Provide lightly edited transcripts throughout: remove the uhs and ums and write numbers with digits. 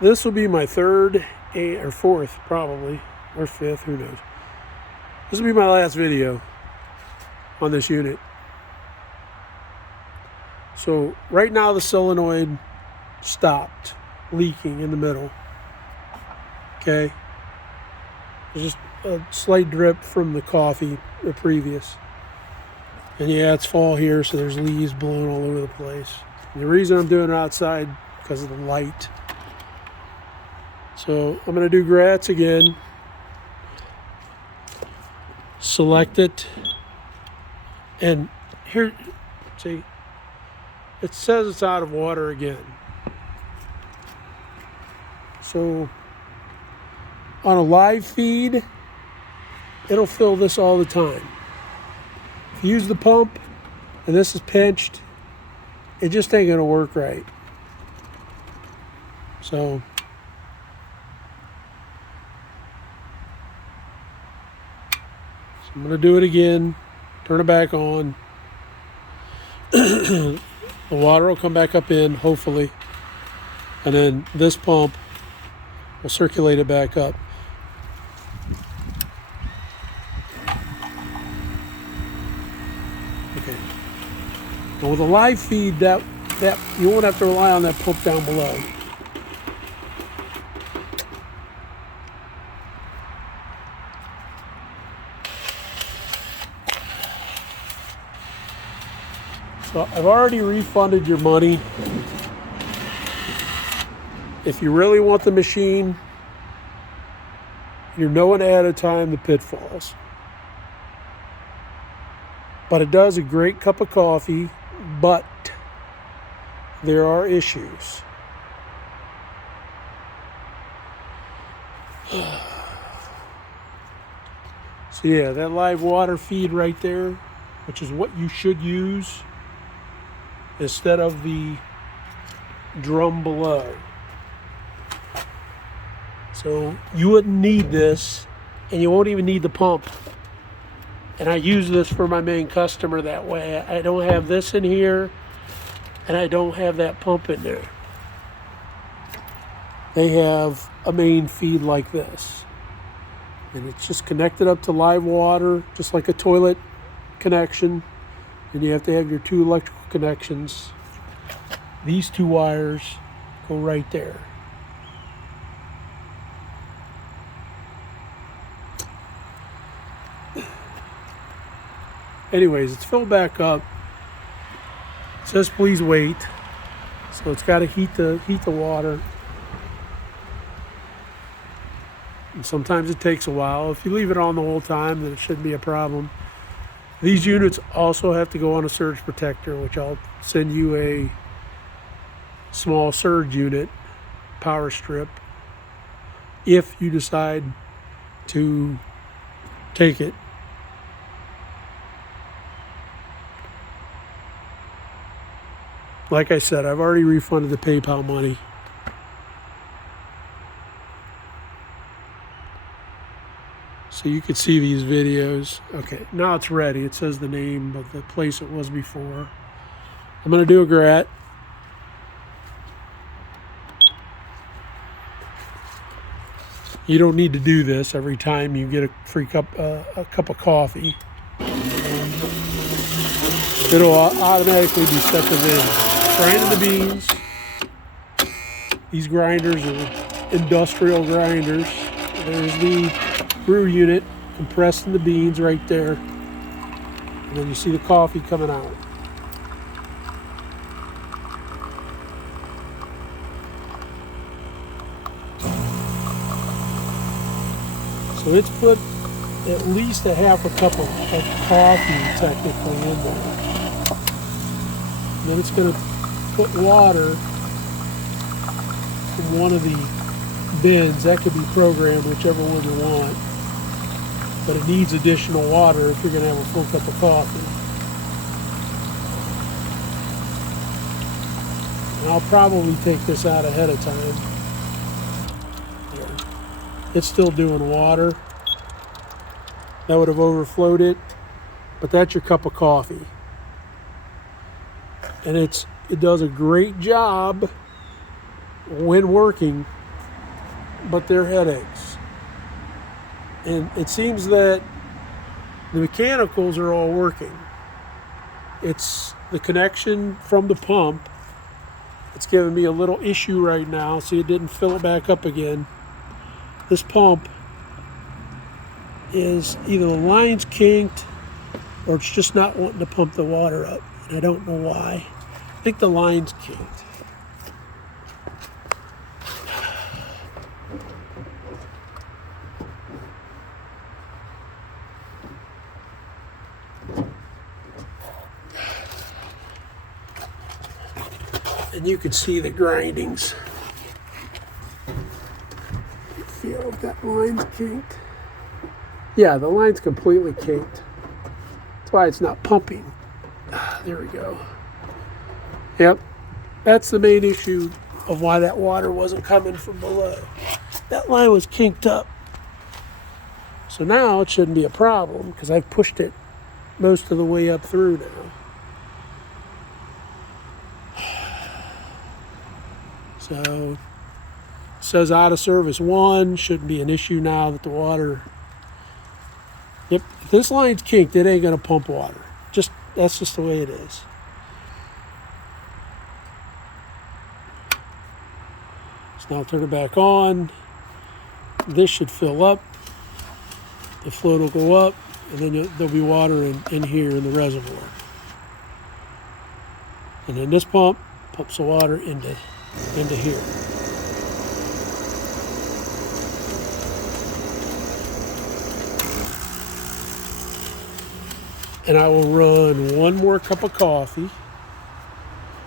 This will be my third or fourth, probably, or fifth, who knows. This will be my last video on this unit. So right now the solenoid stopped leaking in the middle. Okay. There's just a slight drip from the coffee, the previous. And yeah, it's fall here, so there's leaves blowing all over the place. And the reason I'm doing it outside, because of the light. So I'm going to do Gratz again. Select it. And here, see, it says it's out of water again. So on a live feed, it'll fill this all the time. If you use the pump and this is pinched, it just ain't gonna work right. So I'm gonna do it again, turn it back on. The water will come back up in, hopefully. And then this pump will circulate it back up. Okay. Now with a live feed, that you won't have to rely on that pump down below. So I've already refunded your money. If you really want the machine, you're knowing ahead of time the pitfalls. But it does a great cup of coffee, but there are issues. So yeah, that live water feed right there, which is what you should use instead of the drum below. So you wouldn't need this, and you won't even need the pump. And I use this for my main customer that way. I don't have this in here, and I don't have that pump in there. They have a main feed like this. And it's just connected up to live water, just like a toilet connection. And you have to have your two electrical connections. These two wires go right there. Anyways, it's filled back up. It says please wait. So it's got to heat the water. And sometimes it takes a while. If you leave it on the whole time, then it shouldn't be a problem. These units also have to go on a surge protector, which I'll send you a small surge unit, power strip, if you decide to take it. Like I said, I've already refunded the PayPal money. So you can see these videos. Okay, now it's ready. It says the name of the place it was before. I'm going to do a grat. You don't need to do this every time you get a free cup of coffee. It'll automatically be set to this. Grinding the beans. These grinders are industrial grinders. There's the brew unit compressing the beans right there. And then you see the coffee coming out. So it's put at least a half a cup of coffee technically in there. And then it's going to put water in one of the bins. That could be programmed, whichever one you want. But it needs additional water if you're going to have a full cup of coffee. And I'll probably take this out ahead of time. Yeah. It's still doing water. That would have overflowed it. But that's your cup of coffee. And it does a great job when working but they're headaches. And it seems that the mechanicals are all working. It's the connection from the pump. It's giving me a little issue right now. See, it didn't fill it back up again. This pump is either the line's kinked or it's just not wanting to pump the water up. And I don't know why. I think the line's kinked. And you can see the grindings. You feel if that line's kinked. Yeah, the line's completely kinked. That's why it's not pumping. There we go. Yep, that's the main issue of why that water wasn't coming from below. That line was kinked up. So now it shouldn't be a problem because I've pushed it most of the way up through now. So, it says out of service 1, shouldn't be an issue now that the water, yep, if this line's kinked, it ain't gonna pump water. That's just the way it is. So now I'll turn it back on. This should fill up. The float will go up, and then there'll be water in here in the reservoir. And then this pump pumps the water into here. And I will run one more cup of coffee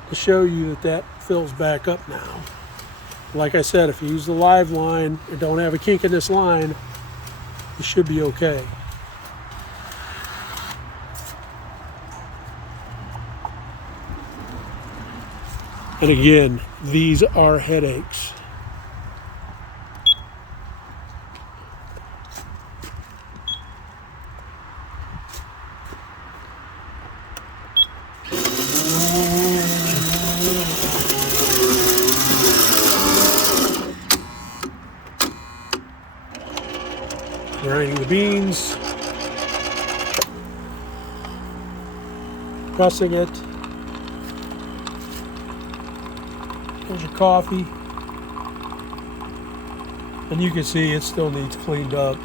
to show you that fills back up now. Like I said, if you use the live line and don't have a kink in this line, it should be okay. And again, these are headaches. Grinding the beans, pressing it. There's your coffee. And you can see it still needs cleaned up.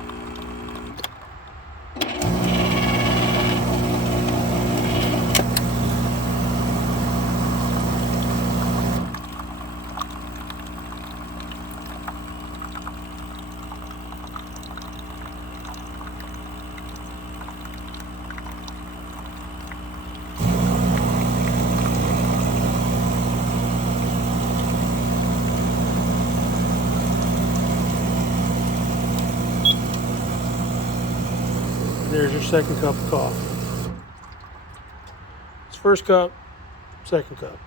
There's your second cup of coffee. It's first cup, second cup.